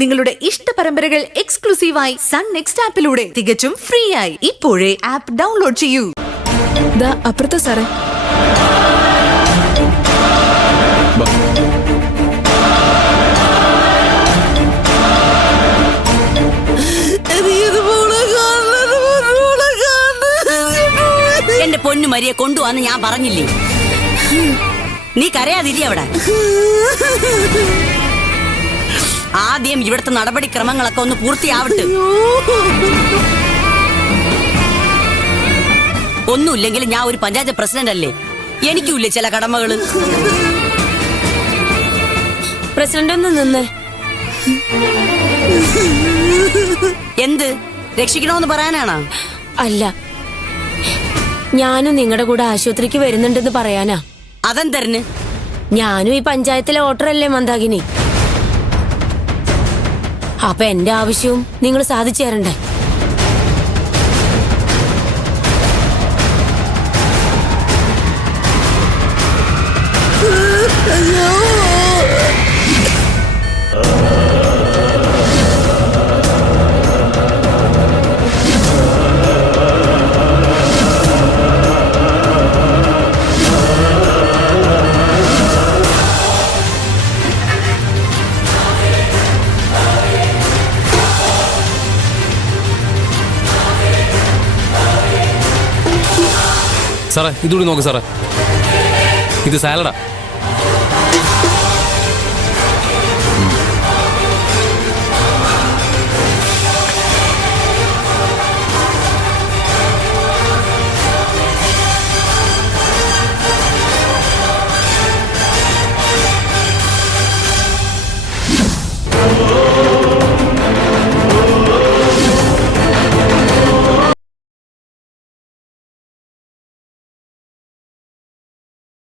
നിങ്ങളുടെ ഇഷ്ട പരമ്പരകൾ എക്സ്ക്ലൂസീവായി സൺ നെക്സ്റ്റ് ആപ്പിലൂടെ തികച്ചും ഫ്രീ ആയി ഇപ്പോഴേ ആപ്പ് ഡൗൺലോഡ് ചെയ്യൂ. അപ്പുറത്തെ സാറേ. എന്റെ പൊന്നു മരിയെ കൊണ്ടുവന്ന് ഞാൻ പറഞ്ഞില്ലേ, നീ കരയാതിരി അവിടെ. ആദ്യം ഇവിടുത്തെ നടപടിക്രമങ്ങളൊക്കെ ഒന്ന് പൂർത്തിയാവട്ടെ. ഒന്നുമില്ലെങ്കിൽ ഞാൻ ഒരു പഞ്ചായത്ത് പ്രസിഡന്റ് അല്ലേ, എനിക്കുമില്ലേ ചില കടമകള്. പ്രസിഡന്റ് ഒന്ന് നിന്ന്. എന്ത് രക്ഷിക്കണോന്ന് പറയാനാണോ? അല്ല, ഞാനും നിങ്ങളുടെ കൂടെ ആശുപത്രിക്ക് വരുന്നുണ്ടെന്ന് പറയാനാ. അതെന്തരന്? ഞാനും ഈ പഞ്ചായത്തിലെ വോട്ടറല്ലേ മന്ദാകിനി. അപ്പൊ എന്റെ ആവശ്യവും നിങ്ങൾ സാധിച്ചു തരണ്ടേ? സാറേ ഇതുകൂടി നോക്ക് സാറേ, ഇത് സാലഡാ.